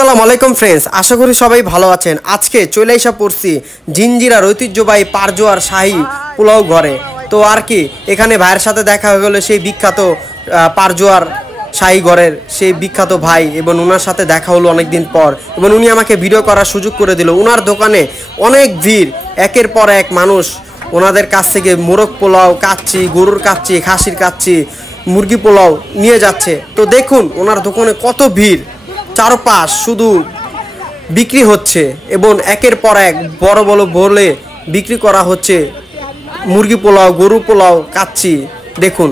আসসালামু আলাইকুম ফ্রেন্ডস, আশা করি সবাই ভালো আছেন। আজকে চলে এসে পড়ছি জিঞ্জিরার ঐতিহ্যবাহী পারজোয়ার শাহী পোলাও ঘরে। তো আর কি, এখানে ভাইয়ের সাথে দেখা হয়ে গেলো সেই বিখ্যাত পারজোয়ার শাহী ঘরের সেই বিখ্যাত ভাই, এবং ওনার সাথে দেখা হলো অনেকদিন পর, এবং উনি আমাকে ভিডিও করার সুযোগ করে দিল। ওনার দোকানে অনেক ভিড়, একের পর এক মানুষ ওনাদের কাছ থেকে মোরগ পোলাও, কাচ্চি, গরুর কাচ্চি, খাসির কাচ্চি, মুরগি পোলাও নিয়ে যাচ্ছে। তো দেখুন ওনার দোকানে কত ভিড়, চারপাশ শুধু বিক্রি হচ্ছে, এবং একের পর এক বড় বড় বলে বিক্রি করা হচ্ছে মুরগি পোলাও, গরু পোলাও, কাচ্চি। দেখুন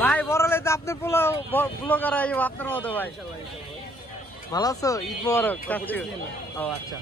ভাই, বড়লে তো আপনার ব্লগার আইব আপনার মতো। ভাই ভালো আছো? ঈদ মোবারক। ও আচ্ছা,